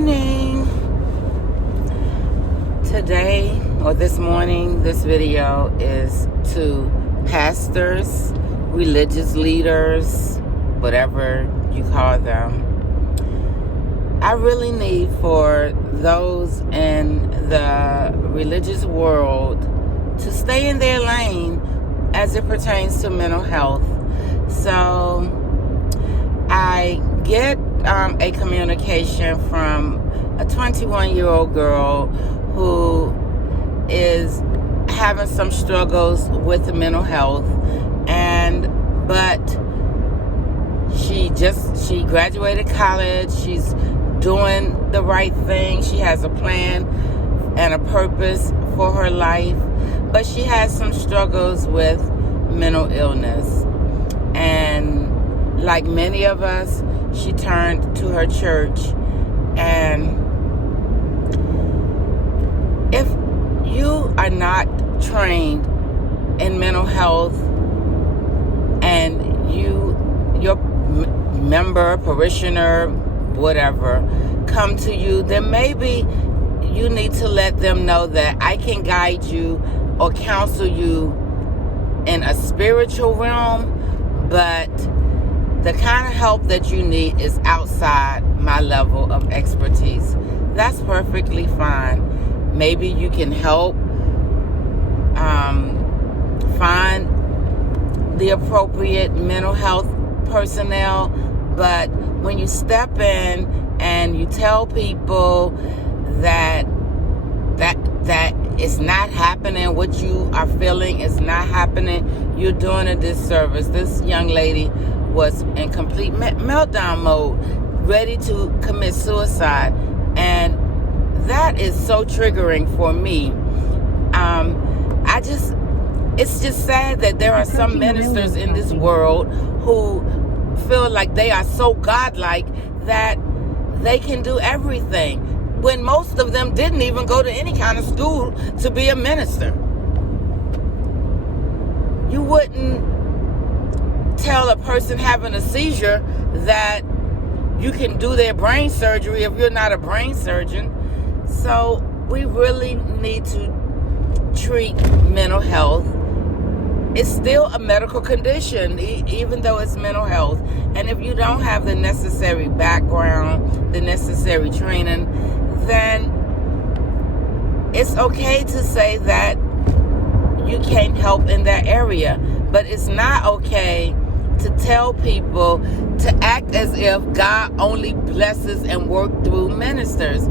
morning. Today, or this morning, this video is to pastors, religious leaders, whatever you call them. I really need for those in the religious world to stay in their lane as it pertains to mental health. So I get a communication from a 21-year-old girl who is having some struggles with mental health, but she graduated college. She's doing the right thing. She has a plan and a purpose for her life, but she has some struggles with mental illness. And like many of us, she turned to her church. And if you are not trained in mental health and your member, parishioner, whatever, come to you, then maybe you need to let them know that I can guide you or counsel you in a spiritual realm, but the kind of help that you need is outside my level of expertise. That's perfectly fine. Maybe you can help find the appropriate mental health personnel, but when you step in and you tell people that it's not happening, what you are feeling is not happening, you're doing a disservice. This young lady was in complete meltdown mode, ready to commit suicide, and that is so triggering for me. It's just sad that there are some ministers in this world who feel like they are so godlike that they can do everything, when most of them didn't even go to any kind of school to be a minister. You wouldn't tell a person having a seizure that you can do their brain surgery if you're not a brain surgeon. So we really need to treat mental health. It's still a medical condition, even though it's mental health. And if you don't have the necessary background, the necessary training, then it's okay to say that you can't help in that area. But it's not okay to tell people to act as if God only blesses and works through ministers.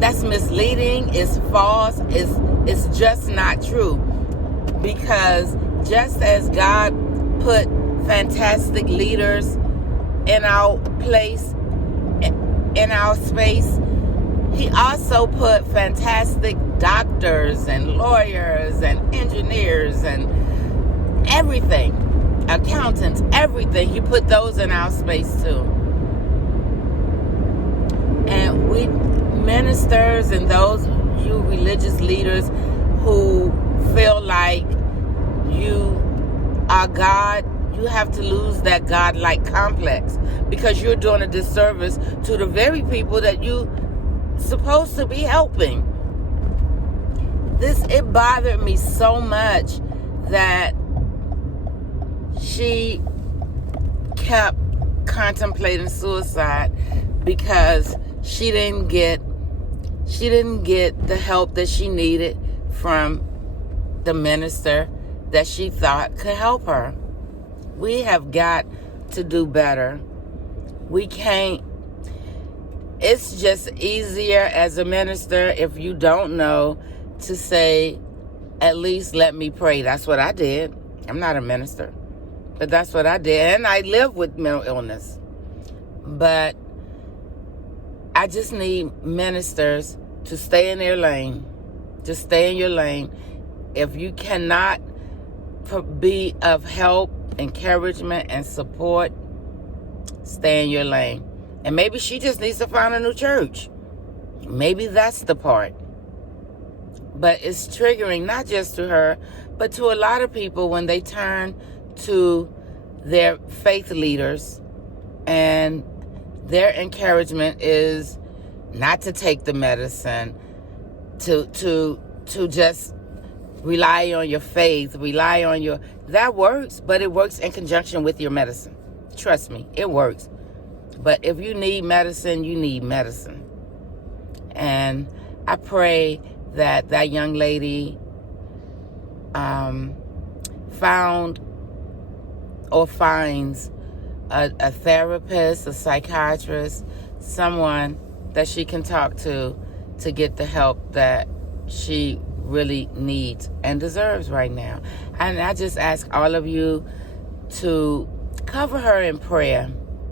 That's misleading, it's false, it's just not true. Because just as God put fantastic leaders in our place, in our space, He also put fantastic doctors and lawyers and engineers and everything, accountants, everything. He put those in our space too. And we ministers and those you religious leaders who feel like you are God, you have to lose that God-like complex, because you're doing a disservice to the very people that you supposed to be helping. It bothered me so much that she kept contemplating suicide because she didn't get the help that she needed from the minister that she thought could help her. We have got to do better. We can't. It's just easier as a minister, if you don't know, to say, at least let me pray. That's what I did. I'm not a minister, but that's what I did. And I live with mental illness. But I just need ministers to stay in their lane. Just stay in your lane. If you cannot be of help, encouragement, and support, stay in your lane. And maybe she just needs to find a new church. Maybe that's the part. But it's triggering, not just to her, but to a lot of people when they turn to their faith leaders and their encouragement is not to take the medicine, to just rely on your faith, rely on your, that works, but it works in conjunction with your medicine. Trust me, it works. But if you need medicine, you need medicine. And I pray that that young lady found or finds a therapist, a psychiatrist, someone that she can talk to get the help that she really needs and deserves right now. And I just ask all of you to cover her in prayer.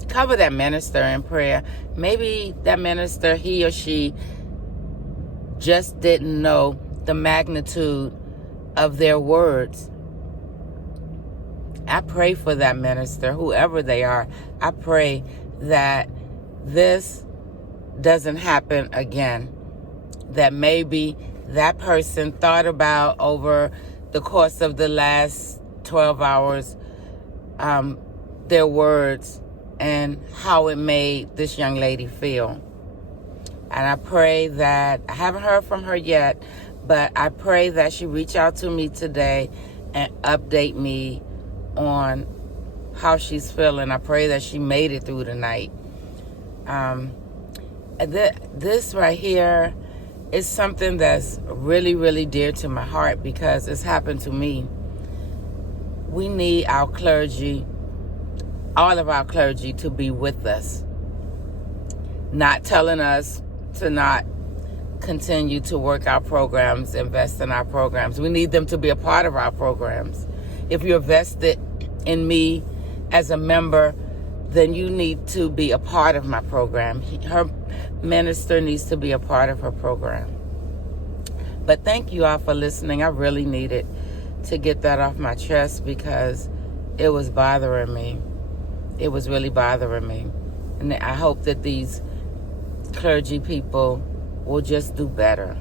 Cover that minister in prayer. Maybe that minister, he or she just didn't know the magnitude of their words. I pray for that minister, whoever they are. I pray that this doesn't happen again. That maybe that person thought about over the course of the last 12 hours their words and how it made this young lady feel. And I pray that, I haven't heard from her yet, but I pray that she reach out to me today and update me on how she's feeling. I pray that she made it through the night. This right here is something that's really, really dear to my heart because it's happened to me. We need our clergy, all of our clergy, to be with us, not telling us to not continue to work our programs, invest in our programs. We need them to be a part of our programs. If you're vested in me as a member, then you need to be a part of my program. Her minister needs to be a part of her program. But thank you all for listening. I really needed to get that off my chest because it was bothering me. It was really bothering me. And I hope that these clergy people will just do better.